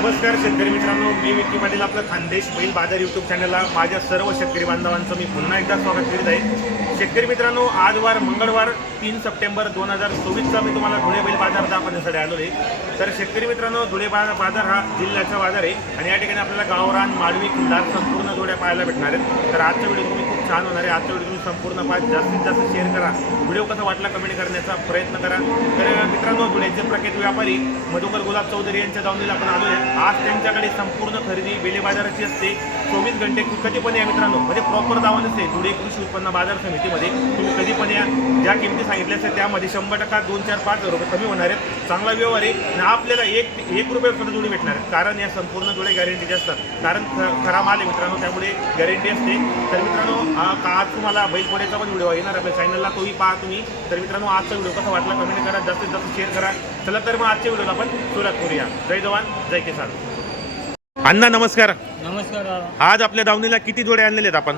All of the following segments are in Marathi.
नमस्कार शेतकरी मित्रांनो मी विक्की पाटील आपलं खानदेश बैल बाजार युट्यूब चॅनलला माझ्या सर्व शेतकरी बांधवांचं मी पुन्हा एकदा स्वागत करीत आहे. शेतकरी मित्रांनो आजवार मंगळवार तीन सप्टेंबर दोन हजार चोवीसचा मी तुम्हाला धुळे बैल बाजार दाखवण्यासाठी आलो आहे तर शेतकरी मित्रांनो धुळे बा बाजार हा जिल्ह्याचा बाजार आहे आणि या ठिकाणी आपल्याला गावरान माडवी किल्लार संपूर्ण जोड्या पाहायला भेटणार आहेत. तर आजचा व्हिडिओ तुम्ही खूप छान होणार आहे. आजचा व्हिडिओ तुम्ही संपूर्ण पाहा जास्तीत जास्त शेअर करा. व्हिडिओ कसा वाटला कमेंट करण्याचा प्रयत्न करा. तर मित्रांनो धुळ्याचे प्रख्यात व्यापारी मधुकर गुलाब चौधरी यांच्या दावणीला आपण आलो आहे आज त्यांच्याकडे संपूर्ण खरेदी बेले बाजाराची असते. चोवीस घंटे कधी पण या मित्रांनो म्हणजे प्रॉपर दावा नसते धुळे कृषी उत्पन्न बाजार समितीमध्ये तुम्ही कधी पण या. ज्या किमती सांगितल्या असतात त्यामध्ये शंभर टक्का दोन चार पाच हजार रुपये कमी होणार आहेत. चांगला व्यवहार आहे. आणि आपल्याला एक एक रुपये सुद्धा जोडी भेटणार आहेत. कारण या संपूर्ण जोडे गॅरंटीचे असतात. कारण खरा माल आहे मित्रांनो त्यामुळे गॅरंटी असते. तर मित्रांनो आज तुम्हाला बैलपोड्याचा पण व्हिडिओ येणार आपल्या चॅनलला तोही पहा तुम्ही. तर मित्रांनो आजचा व्हिडिओ कसा वाटला कमेंट करा. जास्तीत जास्त शेअर करा. चला तर मग आजच्या व्हिडिओला आपण सुरुवात करूया. जय जवान जय किसान. अण्णा नमस्कार. नमस्कार आज आपल्या दावणीला किती जोडे आणलेले आहेत आपण?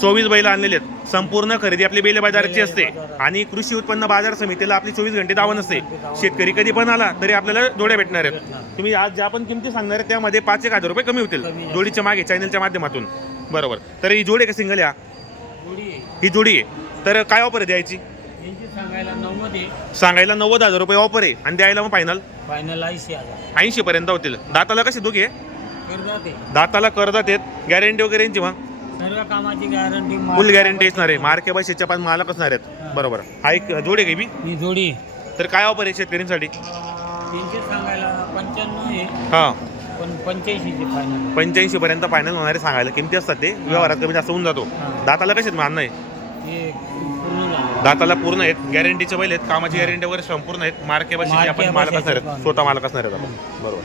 चोवीस बैल आणलेले आहेत. संपूर्ण खरेदी आपली बेले बाजाराची असते. आणि कृषी उत्पन्न बाजार समितीला आपली चोवीस घंटे दावा नसते शेतकरी कधी पण आला तरी आपल्याला जोड्या भेटणार आहेत. तुम्ही आज ज्या पण किमती सांगणार आहेत त्यामध्ये पाच एक हजार रुपये कमी होतील. जोडीच्या मागे चॅनलच्या माध्यमातून. बरोबर. तर ही जोडी आहे का सिंगल या. ही जोडी आहे. तर काय ऑफर आहे द्यायची? यांची सांगायला नव्वद हजार रुपये ऑफर आहे. आणि द्यायला मग फायनल फायनल ऐंशी पर्यंत होतील. दाताला कशी आहे? करतात आहे. दाताला कर्जात आहेत. गॅरंटी वगैरे यांची मग? सर्व कामाची गॅरंटी फुल गॅरंटी असणार आहे. मार्के बसेच्या पण मालक असणार आहेत. बरोबर. हा एक जोडी आहे का ही जोडी. तर काय ऑफर आहे शेतकऱ्यांसाठी? यांची सांगायला पंच्याण्णव आहे. हा. पण पंच्याऐंशीची फायनल पंच्याऐंशी पर्यंत फायनल होणारे सांगायला. किमती असतात ते? व्यवहारात कमी जास्त होऊन जातो. दाताला कशात मान आहे हे पूर्ण झालं. दाताला पूर्ण आहेत. गॅरंटीचे बैल आहेत. कामाची गॅरंटी वगैरे संपूर्ण आहेत. मार्के आपण मालक असणार आहेत. स्वतः मालक असणार आहेत आपण बरोबर.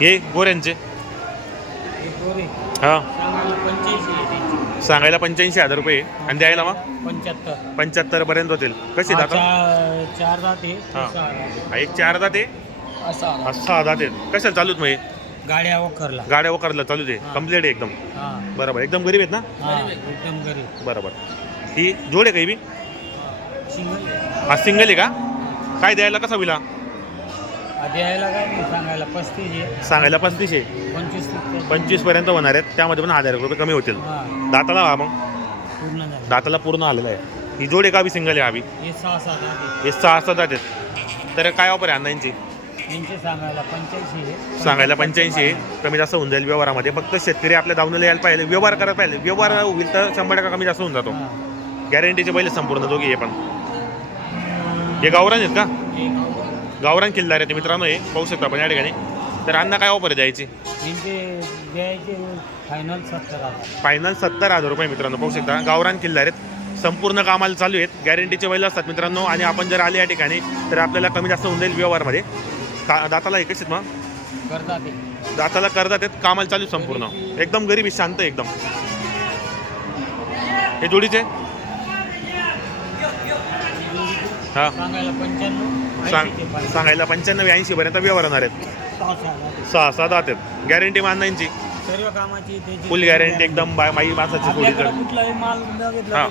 हे गोऱ्यांचे? ही जोडी हा. सांगायला पंच्याऐंशी. आहे सांगायला पंच्याऐंशी हजार रुपये आणि द्यायला मग? पंच्याहत्तर. पंच्याहत्तर पर्यंत होतील. कशी हा चार चार हा. एक चार दात आहे. असा हा, सहा दात आहेत कशाला चालूत मग हे? गाड्या वखरला. गाड्या वकरला चालू दे हा. कंप्लीट आहे एकदम. हा. बरोबर. एकदम गरीब आहेत ना? हा एकदम गरीब. बरोबर. ही जोड आहे काही बी? सिंगल हा सिंगल आहे का? काय द्यायला? कसा विला काय नाही सांगायला पस्तीस आहे. सांगायला पस्तीस आहे. पंचवीसपर्यंत होणार आहेत. त्यामध्ये पण हजार रुपये कमी होतील. हा. दाताला हा मग. पूर्ण झालं. दाताला पूर्ण आलेलं आहे. ही जोड आहे का बी सिंगल आहे हवी. हे सहा सात आहे हे सहा आहेत. तर काय ऑफर आहे अण्णांची? यांचे सांगायला पंच्याऐंशी आहे. सांगायला पंच्याऐंशी आहे. कमी जास्त होऊन जाईल व्यवहारामध्ये. फक्त शेतकरी आपल्या दावणीला यायला पाहिजे. व्यवहार करायला पाहिजे. व्यवहार होईल तर शंभर टक्का कमी जास्त होऊन जातो. हा. गॅरंटीचे पहिले संपूर्ण दोघी हे पण. हे गावरान आहेत का? गावरान किल्लार आहेत मित्रांनो हे पाहू शकता आपण या ठिकाणी. तर अण्णा काय ऑफर आहे द्यायची? यांचे द्यायचे फायनल सत्तर हजार. फायनल सत्तर हजार रुपये मित्रांनो पाहू शकता. गावरान किल्लार आहेत. संपूर्ण कामाला चालू आहेत. गॅरंटीचे बैल असतात मित्रांनो. आणि आपण जर आले या ठिकाणी तर आपल्याला कमी जास्त होऊन जाईल व्यवहारमध्ये. का दाताला एकच आहेत मग दाताला करतात आहेत. कामाला चालू आहे संपूर्ण. एकदम गरीब आहे, शांत आहे एकदम. हे जोडीचे? हा. सांग. सांगायला पंच्याण्णव ऐंशी पर्यंत व्यवहार होणार आहेत. सहा सात आहेत गॅरंटी मानांची सर्व कामाची फुल गॅरंटी एकदम बाय माई माणसाची थोडी हा.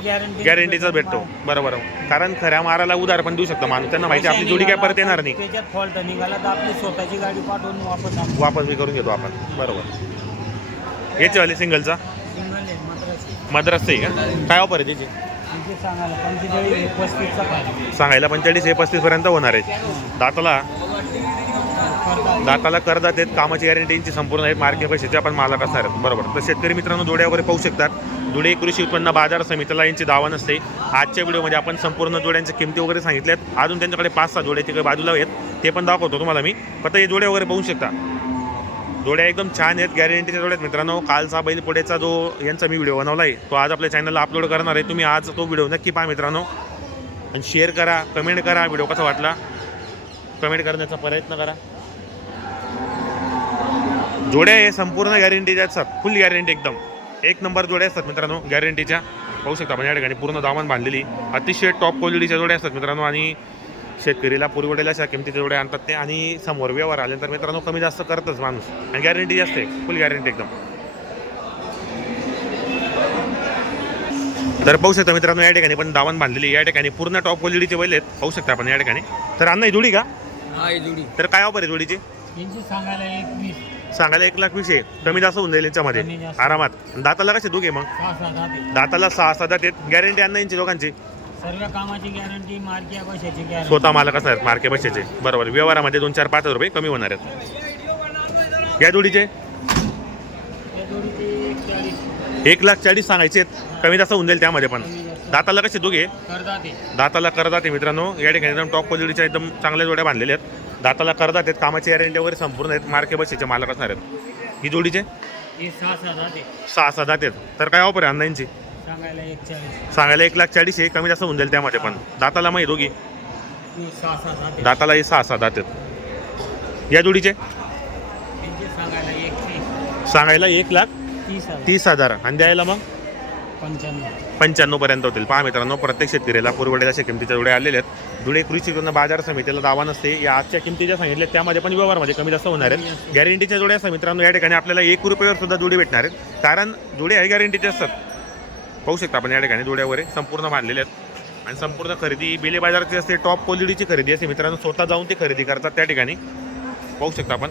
गॅरंटीचा भेटतो. बरोबर. कारण खऱ्या माराला उधार पण देऊ शकतो माणूस. त्यांना माहिती आपली जोडी काय परत येणार नाही. त्याच्यात फॉल्ट निघाला तर आपली स्वतःची गाडी पाठवून वापस वापस बी करून घेतो आपण. बरोबर. याचे वाले सिंगलचा मद्रास. आहे का? काय ऑफर आहे त्याची? सांगायला पंचेचाळीस पस्तीसचा हे पर्यंत होणार आहे. दाताला दाताला करदात आहेत कामाची गॅरंटींची संपूर्ण आहेत मार्के पैशाचे आपण मालक असणार आहेत. बरोबर. तर शेतकरी मित्रांनो जोड्या वगैरे पाहू शकतात. धुळे कृषी उत्पन्न बाजार समितीला यांची दावा नसते. आजच्या व्हिडिओमध्ये आपण संपूर्ण जोड्यांच्या किमती वगैरे सांगितल्यात. अजून त्यांच्याकडे पाच सहा जोड्या तिकडे बाजूला आहेत. ते पण दाखवतो तुम्हाला मी. फक्त हे जोड्या वगैरे पाहू शकता. जोड्या एकदम छान आहेत गॅरंटीच्या जोड्या आहेत मित्रांनो कालचा बैलपोड्याचा जो यांचा मी व्हिडिओ बनवला आहे तो आज आपल्या चॅनलला अपलोड करणार आहे. तुम्ही आज तो व्हिडिओ नक्की पहा मित्रांनो. आणि शेअर करा कमेंट करा व्हिडिओ कसा वाटला? कमेंट करण्याचा प्रयत्न करा. जोड्या हे संपूर्ण गॅरंटीच्या असतात. फुल गॅरंटी एकदम. एक नंबर जोड्या असतात मित्रांनो गॅरंटीच्या पाहू शकता आपण या ठिकाणी पूर्ण दामन बांधलेली. अतिशय टॉप क्वालिटीच्या जोड्या असतात मित्रांनो. आणि शेतकरीला पुरवडेल्या अशा किमतीच्या जोड्या आणतात ते आणि समोर व्यवहार आल्यानंतर मित्रांनो कमी जास्त करतच माणूस. आणि गॅरंटी जास्त आहे. फुल गॅरंटी एकदम. तर पाहू शकता मित्रांनो या ठिकाणी पण दावण बांधलेली या ठिकाणी पूर्ण टॉप क्वालिटीचे बैल आहेत. पाहू शकता आपण या ठिकाणी. तर अण्णा ही जोडी का? हा ही जोडी. तर काय ऑफर आहे जोडीची? यांची सांगायला एक लाख वीस आहे. कमी जास्त होऊन जाईल याच्यामध्ये. आरामात. दाताला कसे दोघे मग? सात आहे दाताला सहा सहा दात आहेत. गॅरंटी आणणं यांची दोघांची. सर्व कामाची गॅरंटी गॅरंटी स्वतः मालक असणार मार्के बसेचे बरोबर. व्यवहारामध्ये दोन चार पाच हजार रुपये कमी होणार आहेत. या जोडीचे? या जोडीचे एक चाळीस. एक लाख चाळीस सांगायचे आहेत. कमी जास्त होऊन जाईल त्यामध्ये पण. दाताला कसे दोघे? ते दाताला करदात मित्रांनो. या ठिकाणी एकदम टॉप क्वालिटीच्या एकदम चांगल्या जोड्या बांधलेल्या आहेत. दाताला करदात आहेत. कामाची गॅरंटी वगैरे संपूर्ण आहेत. मार्के बसेचे मालक असणार आहेत. ही जोडीचे? हे सहा सात आहे सहा सहा दात आहेत. तर काय ऑफर आहे अण्णांची सांगायला एक चाळीस. सांगायला एक लाख चाळीस आहे कमी जास्त होऊन जाईल त्यामध्ये पण. दाताला माहीत दोघी. हे सहा सात आहे दाताला हे सहा सहा दात आहेत. या जोडीचे? त्यांचे सांगायला एक तीस सांगायला एक लाख तीस हजार. आणि द्यायला मग? पंच्याण्णव. पंच्याण्णव पर्यंत होतील. पहा मित्रांनो प्रत्येक शेतकऱ्याला पुरवडेला अशा किमतीच्या जोड्या आलेल्या आहेत. धुळे कृषी उत्पन्न बाजार समितीला दावा नसते. या आजच्या किमती ज्या सांगितल्या त्यामध्ये पण व्यवहारमध्ये कमी जास्त होणार आहेत. गॅरंटीच्या जोड्या असतात मित्रांनो या ठिकाणी आपल्याला एक रुपयावर सुद्धा जोडी भेटणार आहेत. कारण जोड्या आहे गॅरंटीचे असतात. पाहू शकता आपण या ठिकाणी जोड्या संपूर्ण बांधलेले आहेत. आणि संपूर्ण खरेदी बेले बाजाराची असते टॉप क्वालिटीची खरेदी असते. मित्रांनो स्वतः जाऊन ते खरेदी करतात त्या ठिकाणी. पाहू शकता आपण.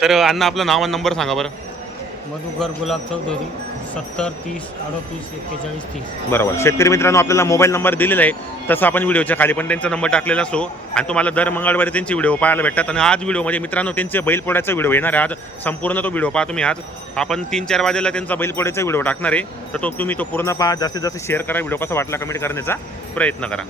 तर अण्णा आपलं नाव आणि नंबर सांगा बरं. मधुकर गुलाब चौधरी. सत्तर तीस अडतीस एक्केचाळीस तीस. बरोबर. शेतकरी मित्रांनो आपल्याला मोबाईल नंबर दिलेला आहे. तसं आपण व्हिडिओच्या खाली पण त्यांचा नंबर टाकलेला असतो. आणि तुम्हाला दर मंगळवारी त्यांचे व्हिडिओ पाहायला भेटतात. आणि आज व्हिडिओ म्हणजे मित्रांनो त्यांचे बैलपोड्याचा व्हिडिओ येणार आहे आज. संपूर्ण तो व्हिडिओ पहा तुम्ही आज. आपण तीन चार वाजेला त्यांचा बैलपोड्याचा व्हिडिओ टाकणार आहे. तर तो तुम्ही तो पूर्ण पहा. जास्तीत जास्त शेअर करा. व्हिडिओ कसा वाटला कमेंट करण्याचा प्रयत्न करा.